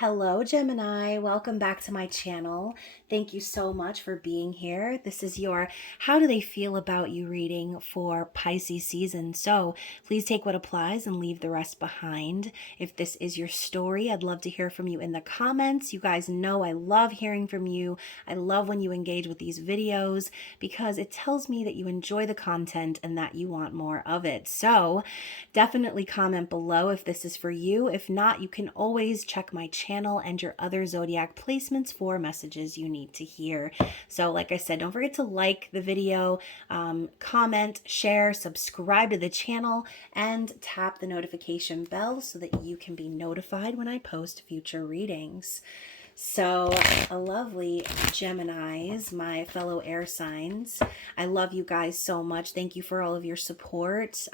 Hello, Gemini. Welcome back to my channel. Thank you so much for being here. This is your How Do They Feel About You reading for Pisces season. So please take what applies and leave the rest behind. If this is your story, I'd love to hear from you in the comments. You guys know I love hearing from you. I love when you engage with these videos because it tells me that you enjoy the content and that you want more of it. So definitely comment below if this is for you. If not, you can always check my channel and your other zodiac placements for messages you need to hear. So like I said, don't forget to like the video, comment, share, subscribe to the channel, and tap the notification bell so that you can be notified when I post future readings. So, a lovely Geminis, my fellow air signs. I love you guys so much. Thank you for all of your support.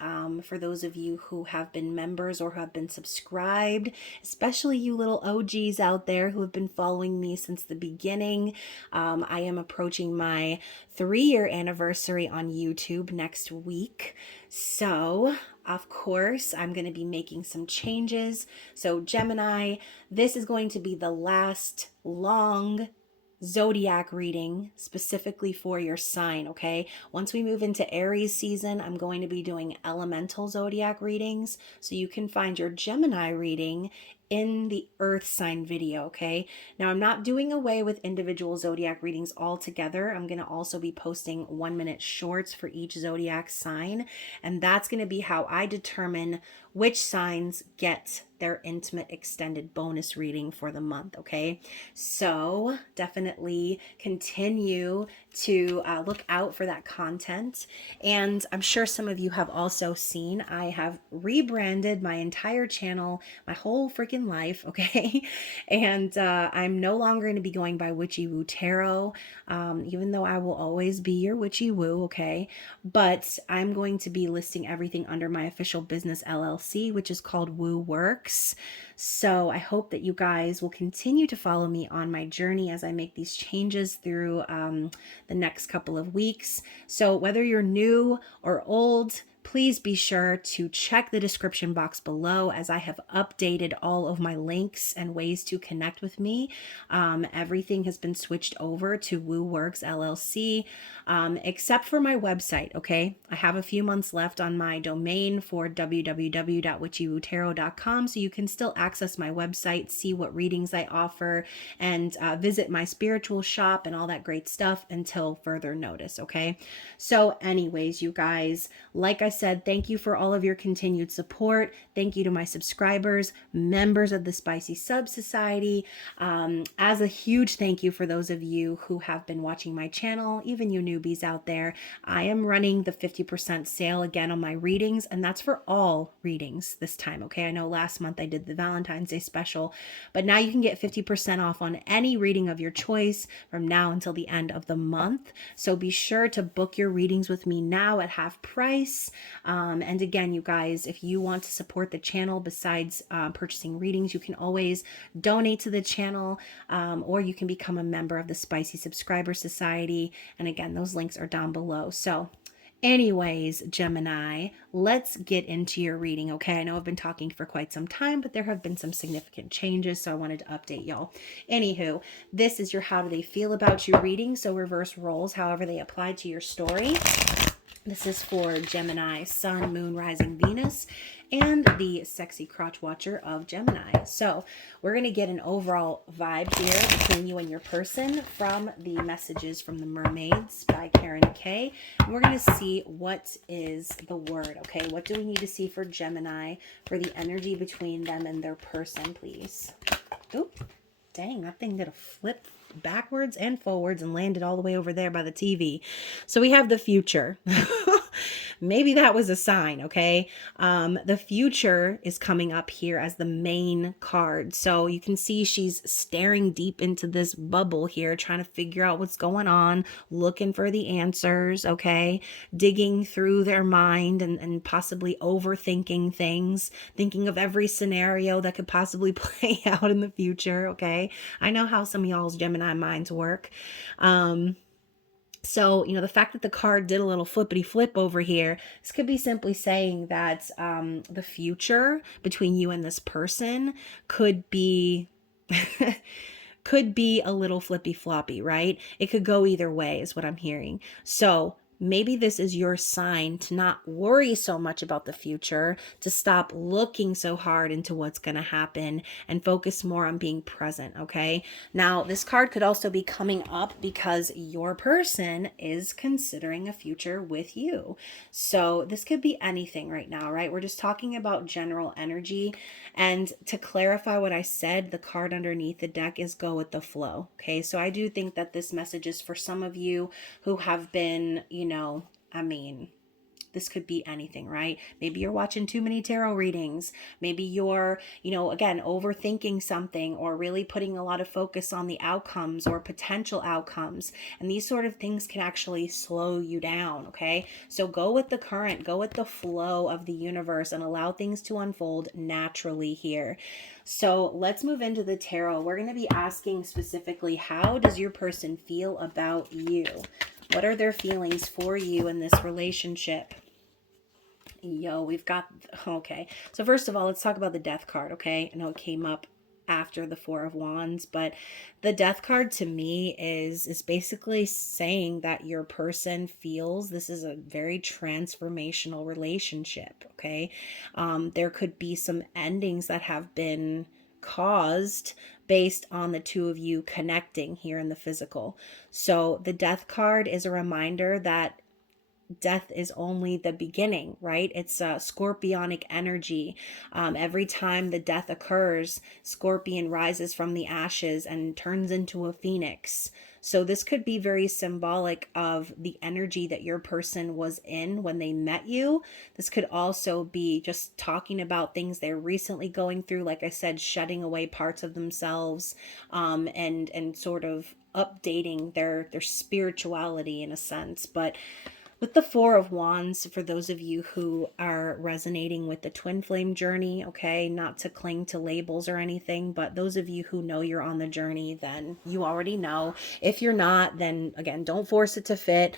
For those of you who have been members or who have been subscribed, especially you little OGs out there who have been following me since the beginning. I am approaching my 3-year anniversary on YouTube next week. So, of course, I'm going to be making some changes. So Gemini, this is going to be the last long zodiac reading specifically for your sign, okay? Once we move into Aries season, I'm going to be doing elemental zodiac readings, so you can find your Gemini reading in the earth sign video, okay? Now, I'm not doing away with individual zodiac readings altogether. I'm going to also be posting 1-minute shorts for each zodiac sign, and that's going to be how I determine which signs get their intimate extended bonus reading for the month, okay? So definitely continue to look out for that content. And I'm sure some of you have also seen, I have rebranded my entire channel, my whole freaking life, okay? And I'm no longer going to be going by Witchy-Woo Tarot, even though I will always be your Witchy-Woo, okay? But I'm going to be listing everything under my official business LLC, which is called wooworx. So I hope that you guys will continue to follow me on my journey as I make these changes through the next couple of weeks. So whether you're new or old, please be sure to check the description box below as I have updated all of my links and ways to connect with me. Everything has been switched over to wooworx LLC, except for my website, okay? I have a few months left on my domain for www.witchywootarot.com, so you can still access my website, see what readings I offer, and visit my spiritual shop and all that great stuff until further notice, okay? So anyways, you guys, like I said, thank you for all of your continued support. Thank you to my subscribers, members of the Spicy Sub Society. As a huge thank you for those of you who have been watching my channel, even you newbies out there, I am running the 50% sale again on my readings, and that's for all readings this time, okay? I know last month I did the Valentine's Day special, but now you can get 50% off on any reading of your choice from now until the end of the month. So be sure to book your readings with me now at half price. And again, you guys, if you want to support the channel besides purchasing readings, you can always donate to the channel, or you can become a member of the Spicy Subscriber Society. And again, those links are down below. So anyways, Gemini, let's get into your reading, okay? I know I've been talking for quite some time, but there have been some significant changes, so I wanted to update y'all. Anywho, this is your How Do They Feel About You reading, so reverse roles however they apply to your story. This is for Gemini, Sun, Moon, Rising, Venus, and the sexy crotch watcher of Gemini. So we're going to get an overall vibe here between you and your person from the Messages from the Mermaids by Karen Kay. And we're going to see what is the word, okay? What do we need to see for Gemini for the energy between them and their person, please? Oop, dang, that thing did a flip backwards and forwards and landed all the way over there by the TV. So we have the future. Maybe that was a sign, okay? The future is coming up here as the main card. So you can see she's staring deep into this bubble here, trying to figure out what's going on, looking for the answers, okay? Digging through their mind and possibly overthinking things, thinking of every scenario that could possibly play out in the future, okay? I know how some of y'all's Gemini minds work. So, the fact that the card did a little flippity flip over here, this could be simply saying that the future between you and this person could be could be a little flippy floppy, right? It could go either way, is what I'm hearing. So maybe this is your sign to not worry so much about the future, to stop looking so hard into what's going to happen and focus more on being present, okay? Now, this card could also be coming up because your person is considering a future with you. So this could be anything right now, right? We're just talking about general energy. And to clarify what I said, the card underneath the deck is go with the flow, okay? So I do think that this message is for some of you who have been, I mean, this could be anything, right? Maybe you're watching too many tarot readings. Maybe you're, again, overthinking something or really putting a lot of focus on the outcomes or potential outcomes. And these sort of things can actually slow you down, okay? So go with the current, go with the flow of the universe and allow things to unfold naturally here. So let's move into the tarot. We're going to be asking specifically, how does your person feel about you? What are their feelings for you in this relationship? We've got, okay. So first of all, let's talk about the Death card, okay? I know it came up after the Four of Wands, but the Death card to me is basically saying that your person feels this is a very transformational relationship, okay? There could be some endings that have been caused based on the two of you connecting here in the physical. So the Death card is a reminder that death is only the beginning, right? It's a scorpionic energy. Every time the death occurs, Scorpion rises from the ashes and turns into a phoenix. So this could be very symbolic of the energy that your person was in when they met you. This could also be just talking about things they're recently going through, like I said, shedding away parts of themselves, and sort of updating their spirituality in a sense. But with the Four of Wands, for those of you who are resonating with the twin flame journey, okay, not to cling to labels or anything, but those of you who know you're on the journey, then you already know. If you're not, then again, don't force it to fit.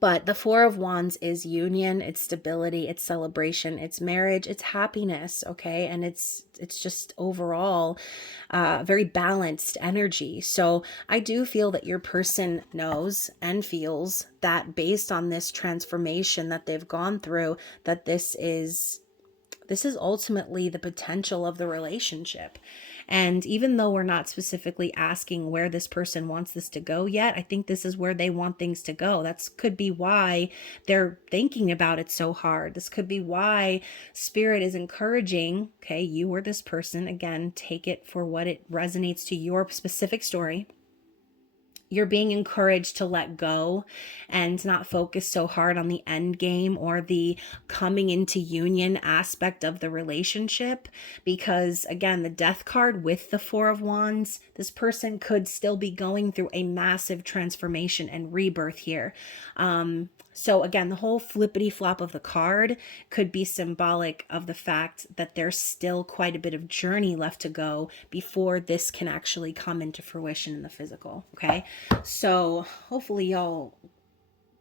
But the Four of Wands is union, it's stability, it's celebration, it's marriage, it's happiness, okay? And it's just overall very balanced energy. So I do feel that your person knows and feels that based on this transformation that they've gone through, that this is ultimately the potential of the relationship. And even though we're not specifically asking where this person wants this to go yet, I think this is where they want things to go. That could be why they're thinking about it so hard. This could be why Spirit is encouraging, okay, you or this person, again, take it for what it resonates to your specific story. You're being encouraged to let go and not focus so hard on the end game or the coming into union aspect of the relationship, because again, the Death card with the Four of Wands, this person could still be going through a massive transformation and rebirth here. So again, the whole flippity flop of the card could be symbolic of the fact that there's still quite a bit of journey left to go before this can actually come into fruition in the physical, okay? So hopefully y'all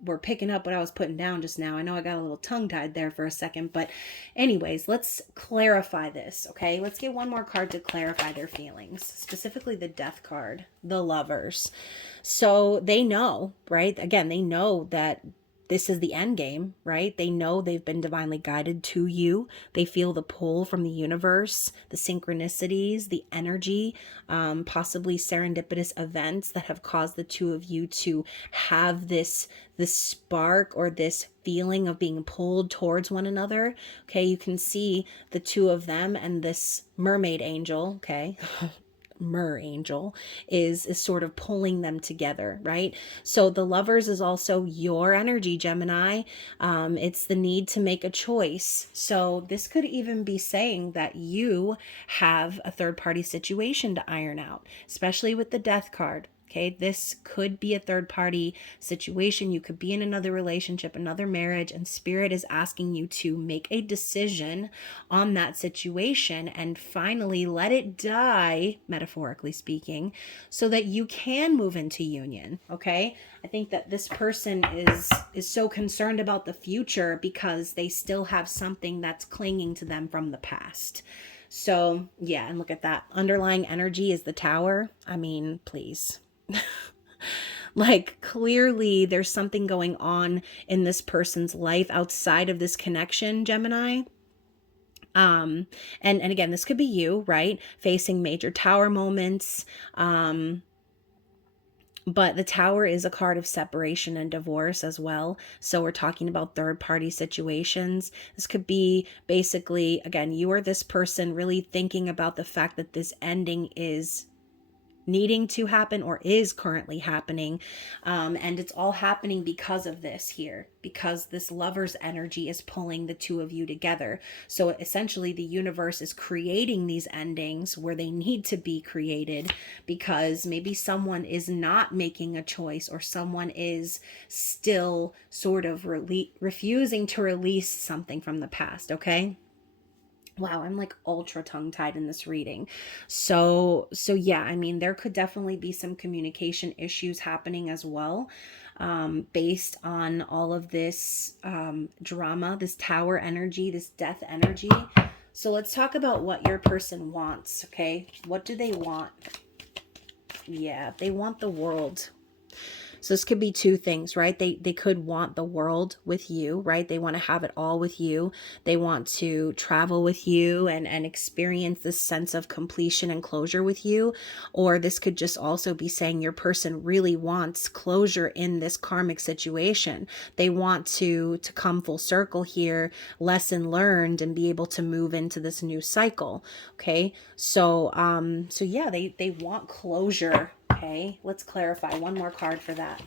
were picking up what I was putting down just now. I know I got a little tongue-tied there for a second, but anyways, let's clarify this, okay? Let's get one more card to clarify their feelings, specifically the Death card, the Lovers. So they know, right? Again, they know that this is the end game, right? They know they've been divinely guided to you. They feel the pull from the universe, the synchronicities, the energy, possibly serendipitous events that have caused the two of you to have this spark or this feeling of being pulled towards one another. Okay, you can see the two of them and this mermaid angel, okay? Mer angel is sort of pulling them together, right? So the Lovers is also your energy, Gemini. It's the need to make a choice. So this could even be saying that you have a third party situation to iron out, especially with the Death card. Okay, this could be a third party situation. You could be in another relationship, another marriage, and Spirit is asking you to make a decision on that situation and finally let it die, metaphorically speaking, so that you can move into union. Okay, I think that this person is so concerned about the future because they still have something that's clinging to them from the past. So yeah, and look at that. Underlying energy is the Tower. I mean, please. Like, clearly there's something going on in this person's life outside of this connection, Gemini. And again, this could be you, right? Facing major Tower moments. But the Tower is a card of separation and divorce as well. So we're talking about third party situations. This could be basically, again, you or this person really thinking about the fact that this ending is needing to happen or is currently happening. And it's all happening because of this here, because this lover's energy is pulling the two of you together. So essentially the universe is creating these endings where they need to be created, because maybe someone is not making a choice, or someone is still sort of refusing to release something from the past. Okay. Wow, I'm like ultra tongue-tied in this reading. So yeah, I mean, there could definitely be some communication issues happening as well, based on all of this drama, this Tower energy, this death energy. So let's talk about what your person wants, okay? What do they want? Yeah, they want the world. So this could be two things, right? They could want the world with you, right? They want to have it all with you. They want to travel with you and experience this sense of completion and closure with you. Or this could just also be saying your person really wants closure in this karmic situation. They want to come full circle here, lesson learned, and be able to move into this new cycle. Okay. So yeah, they want closure. Okay, let's clarify one more card for that.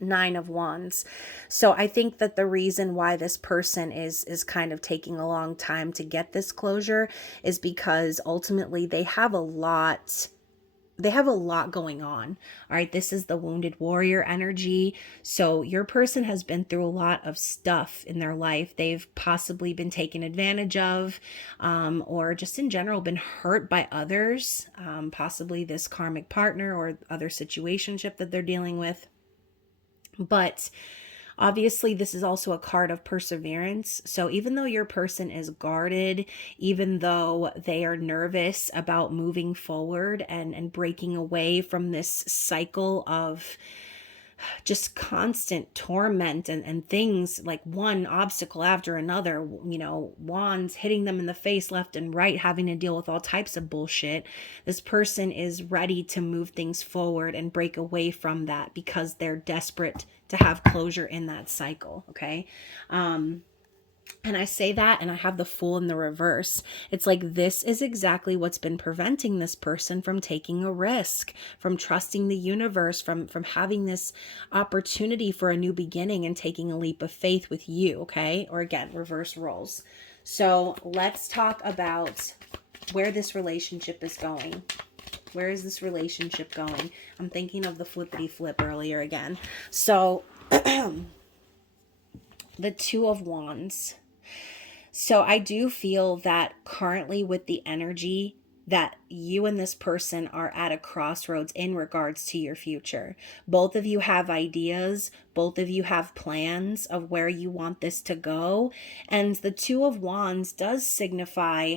Nine of Wands. So I think that the reason why this person is kind of taking a long time to get this closure is because ultimately they have a lot going on. All right, this is the wounded warrior energy. So your person has been through a lot of stuff in their life. They've possibly been taken advantage of, or just in general been hurt by others, possibly this karmic partner or other situationship that they're dealing with. But obviously, this is also a card of perseverance. So even though your person is guarded, even though they are nervous about moving forward and breaking away from this cycle of just constant torment and things like one obstacle after another, wands hitting them in the face left and right, having to deal with all types of bullshit. This person is ready to move things forward and break away from that because they're desperate to have closure in that cycle. Okay. And I say that and I have the Fool in the reverse. It's like, this is exactly what's been preventing this person from taking a risk, from trusting the universe, from having this opportunity for a new beginning and taking a leap of faith with you. Okay. Or again, reverse roles. So let's talk about where this relationship is going. Where is this relationship going? I'm thinking of the flippity flip earlier again. So the Two of Wands. So I do feel that currently with the energy that you and this person are at a crossroads in regards to your future. Both of you have ideas. Both of you have plans of where you want this to go. And the Two of Wands does signify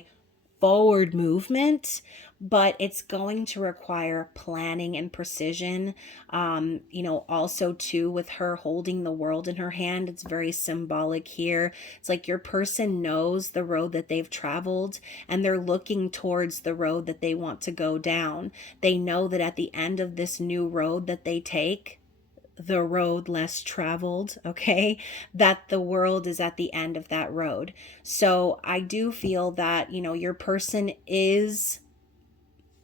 forward movement, but it's going to require planning and precision. Also too, with her holding the world in her hand, it's very symbolic here. It's like your person knows the road that they've traveled and they're looking towards the road that they want to go down. They know that at the end of this new road that they take, the road less traveled, okay, that the world is at the end of that road. So I do feel that, your person is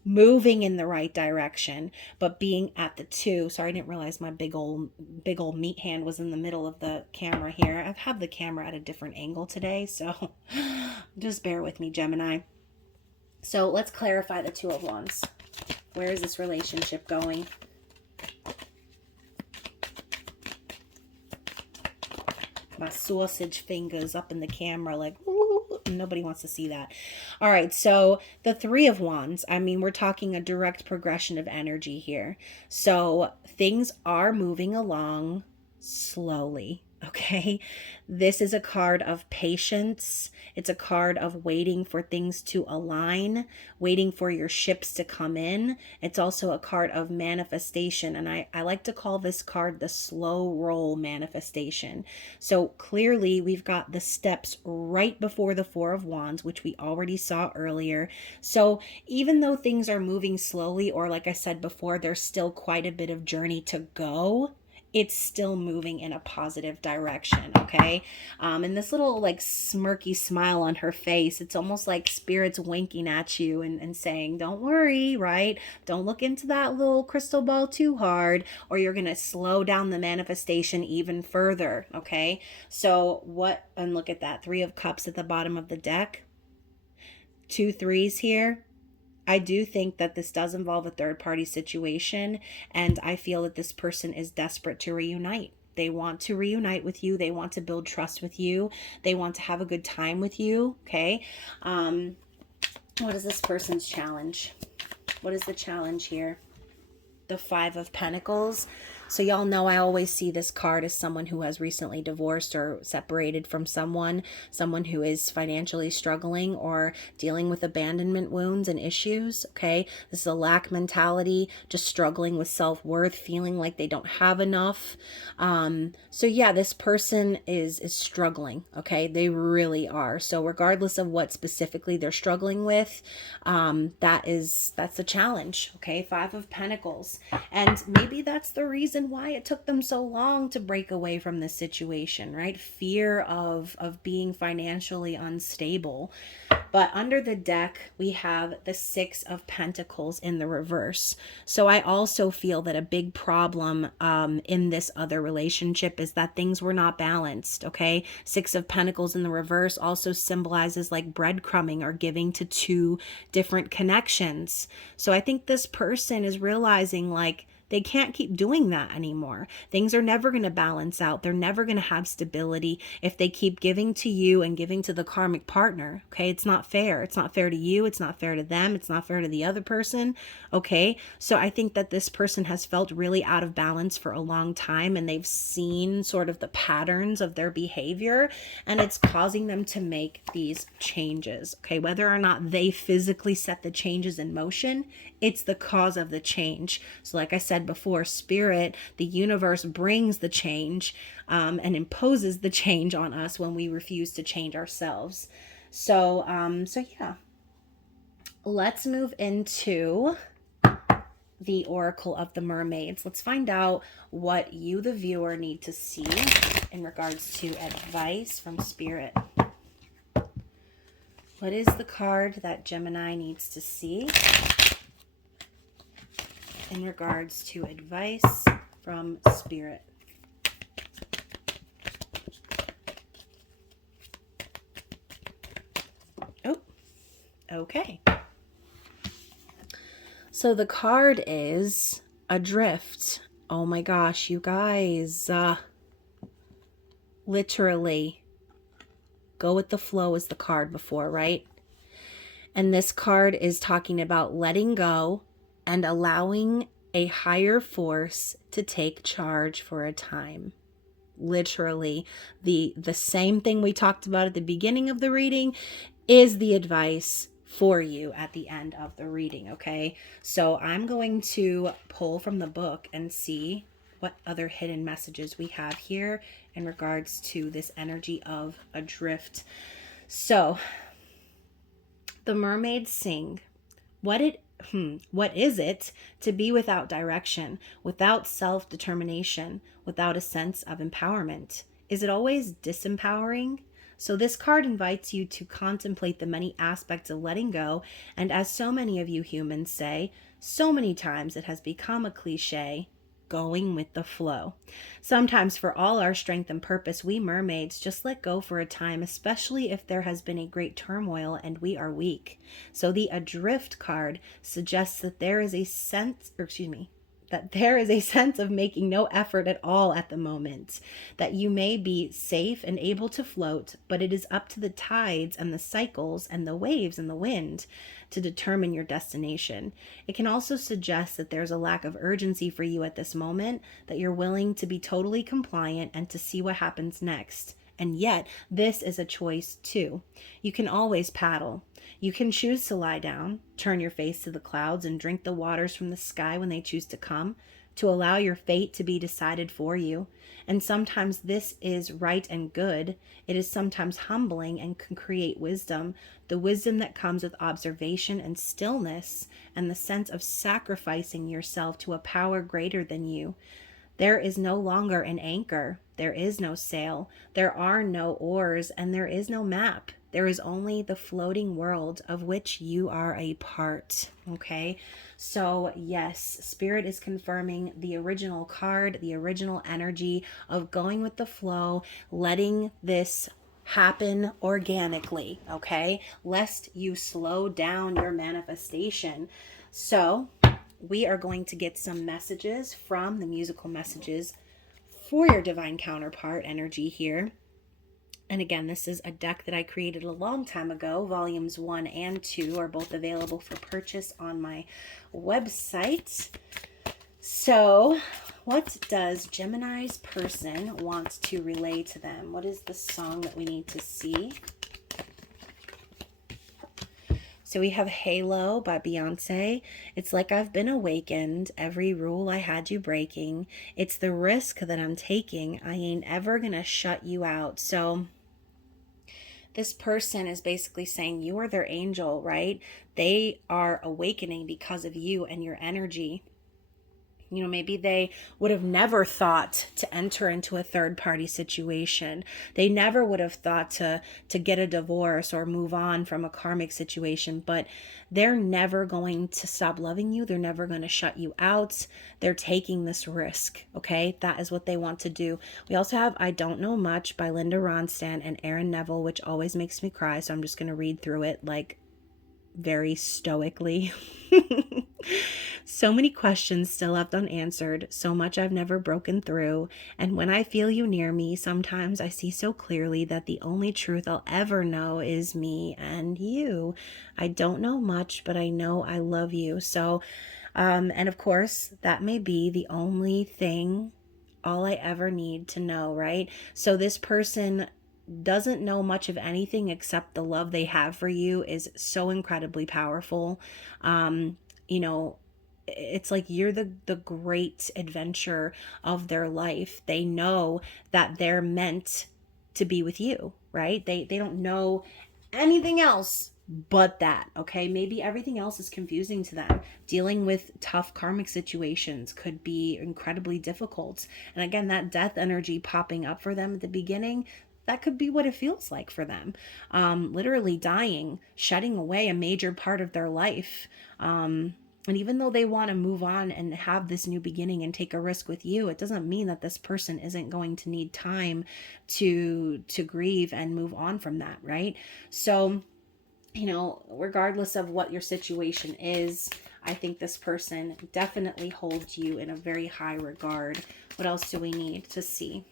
moving in the right direction, but being at the two. Sorry, I didn't realize my big old meat hand was in the middle of the camera here. I've had the camera at a different angle today, so just bear with me, Gemini. So let's clarify the Two of Wands. Where is this relationship going? My sausage fingers up in the camera like, ooh, nobody wants to see that. All right, so the Three of Wands, I mean, we're talking a direct progression of energy here. So things are moving along slowly, Okay. This is a card of patience. It's a card of waiting for things to align, waiting for your ships to come in. It's also a card of manifestation. And I like to call this card the slow roll manifestation. So clearly we've got the steps right before the Four of Wands, which we already saw earlier. So even though things are moving slowly, or like I said before, there's still quite a bit of journey to go, it's still moving in a positive direction, okay? And this little like smirky smile on her face, it's almost like spirit's winking at you and saying, don't worry, right? Don't look into that little crystal ball too hard, or you're gonna slow down the manifestation even further, okay? So what, and look at that, Three of Cups at the bottom of the deck, 2 threes here. I do think that this does involve a third party situation, and I feel that this person is desperate to reunite. They want to reunite with you. They want to build trust with you. They want to have a good time with you. Okay. What is this person's challenge? What is the challenge here? The Five of Pentacles. So y'all know I always see this card as someone who has recently divorced or separated from someone who is financially struggling or dealing with abandonment wounds and issues, okay? This is a lack mentality, just struggling with self-worth, feeling like they don't have enough. So yeah, this person is struggling, okay? They really are. So regardless of what specifically they're struggling with, that's the challenge, okay? Five of Pentacles. And maybe that's the reason why it took them so long to break away from this situation, right? Fear of being financially unstable. But under the deck, we have the Six of Pentacles in the reverse. So I also feel that a big problem in this other relationship is that things were not balanced, okay? Six of Pentacles in the reverse also symbolizes like breadcrumbing or giving to two different connections. So I think this person is realizing like, they can't keep doing that anymore. Things are never going to balance out. They're never going to have stability if they keep giving to you and giving to the karmic partner. Okay, it's not fair. It's not fair to you. It's not fair to them. It's not fair to the other person. Okay, so I think that this person has felt really out of balance for a long time, and they've seen sort of the patterns of their behavior, and it's causing them to make these changes. Okay, whether or not they physically set the changes in motion, it's the cause of the change. So like I said before, spirit, the universe brings the change and imposes the change on us when we refuse to change ourselves. So yeah, let's move into the Oracle of the Mermaids. Let's find out what you, the viewer, need to see in regards to advice from spirit. What is the card that Gemini needs to see in regards to advice from spirit? Oh, okay. So the card is Adrift. Oh my gosh, you guys. Literally, go with the flow is the card before, right? And this card is talking about letting go and allowing a higher force to take charge for a time. Literally, the same thing we talked about at the beginning of the reading is the advice for you at the end of the reading, okay? So I'm going to pull from the book and see what other hidden messages we have here in regards to this energy of adrift. So the mermaids sing, what is it to be without direction, without self-determination, without a sense of empowerment? Is it always disempowering? So this card invites you to contemplate the many aspects of letting go, and as so many of you humans say, so many times it has become a cliche, going with the flow. Sometimes for all our strength and purpose, we mermaids just let go for a time, especially if there has been a great turmoil and we are weak. So the Adrift card suggests that there is a sense, that there is a sense of making no effort at all at the moment, that you may be safe and able to float, but it is up to the tides and the cycles and the waves and the wind to determine your destination. It can also suggest that there's a lack of urgency for you at this moment, that you're willing to be totally compliant and to see what happens next. And yet, this is a choice too. You can always paddle. You can choose to lie down, turn your face to the clouds, and drink the waters from the sky when they choose to come, to allow your fate to be decided for you. And sometimes this is right and good. It is sometimes humbling and can create wisdom, the wisdom that comes with observation and stillness, and the sense of sacrificing yourself to a power greater than you. There is no longer an anchor. There is no sail. There are no oars, and there is no map. There is only the floating world of which you are a part. Okay? So, yes, Spirit is confirming the original card, the original energy of going with the flow, letting this happen organically. Okay? Lest you slow down your manifestation. So, we are going to get some messages from the musical messages for your divine counterpart energy here. And again, this is a deck that I created a long time ago. Volumes 1 and 2 are both available for purchase on my website. So, what does Gemini's person want to relay to them? What is the song that we need to see? So we have Halo by Beyonce. It's like I've been awakened, every rule I had you breaking. It's the risk that I'm taking. I ain't ever gonna shut you out. So this person is basically saying you are their angel, right? They are awakening because of you and your energy. You know, maybe they would have never thought to enter into a third-party situation. They never would have thought to get a divorce or move on from a karmic situation, but they're never going to stop loving you. They're never going to shut you out. They're taking this risk, okay? That is what they want to do. We also have I Don't Know Much by Linda Ronstadt and Aaron Neville, which always makes me cry, so I'm just going to read through it like very stoically. So many questions still left unanswered, so much I've never broken through. And when I feel you near me, sometimes I see so clearly that the only truth I'll ever know is me and you. I don't know much, but I know I love you. So, and of course, that may be the only thing, all I ever need to know, right? So this person doesn't know much of anything except the love they have for you is so incredibly powerful. You know, it's like you're the great adventure of their life. They know that they're meant to be with you, right? They don't know anything else but that, okay? Maybe everything else is confusing to them. Dealing with tough karmic situations could be incredibly difficult. And again, that death energy popping up for them at the beginning, that could be what it feels like for them. Literally dying, shedding away a major part of their life. And even though they want to move on and have this new beginning and take a risk with you, it doesn't mean that this person isn't going to need time to grieve and move on from that, right? So, you know, regardless of what your situation is, I think this person definitely holds you in a very high regard. What else do we need to see?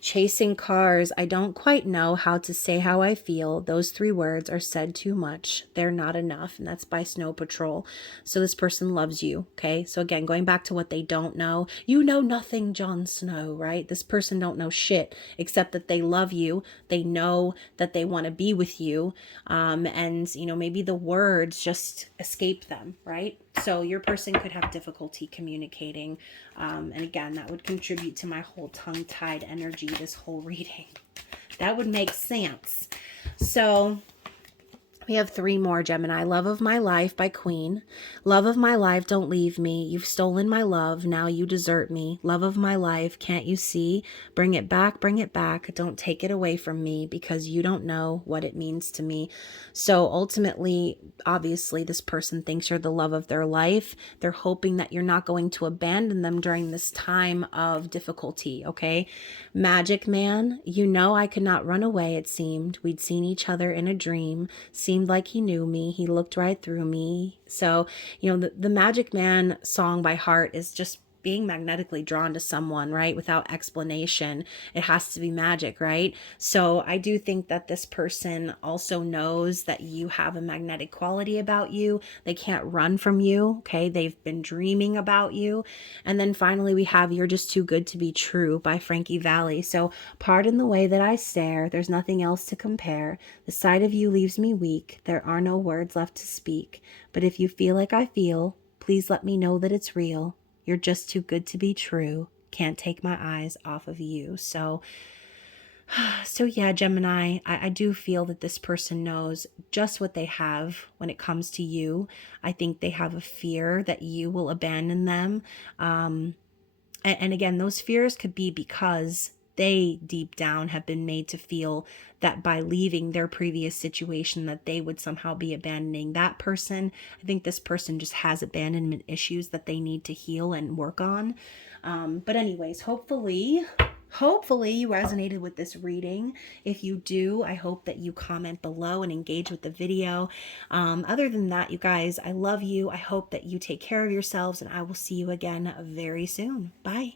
Chasing cars. I don't quite know how to say how I feel. Those 3 words are said too much. They're not enough. And that's by Snow Patrol. So this person loves you. Okay. So again, going back to what they don't know, you know nothing, Jon Snow, right? This person don't know shit except that they love you. They know that they want to be with you. And you know, maybe the words just escape them, right? So your person could have difficulty communicating. And again, that would contribute to my whole tongue-tied energy, this whole reading. That would make sense. So we have 3 more, Gemini. Love of My Life by Queen. Love of my life, don't leave me. You've stolen my love, now you desert me. Love of my life, can't you see? Bring it back, don't take it away from me because you don't know what it means to me. So ultimately, obviously, this person thinks you're the love of their life. They're hoping that you're not going to abandon them during this time of difficulty, okay? Magic Man, you know I could not run away, it seemed. We'd seen each other in a dream. Seemed seemed like he knew me. He looked right through me. So, the Magic Man song by heart is just being magnetically drawn to someone, right? Without explanation. It has to be magic, right? So I do think that this person also knows that you have a magnetic quality about you. They can't run from you, okay? They've been dreaming about you. And then finally we have You're Just Too Good to Be True by Frankie Valli. So pardon the way that I stare, there's nothing else to compare. The sight of you leaves me weak, there are no words left to speak. But if you feel like I feel, please let me know that it's real. You're just too good to be true. Can't take my eyes off of you. So yeah, Gemini, I do feel that this person knows just what they have when it comes to you. I think they have a fear that you will abandon them. And again, those fears could be because they deep down have been made to feel that by leaving their previous situation that they would somehow be abandoning that person. I think this person just has abandonment issues that they need to heal and work on. But anyways, hopefully you resonated with this reading. If you do, I hope that you comment below and engage with the video. Other than that, you guys, I love you. I hope that you take care of yourselves, and I will see you again very soon. Bye.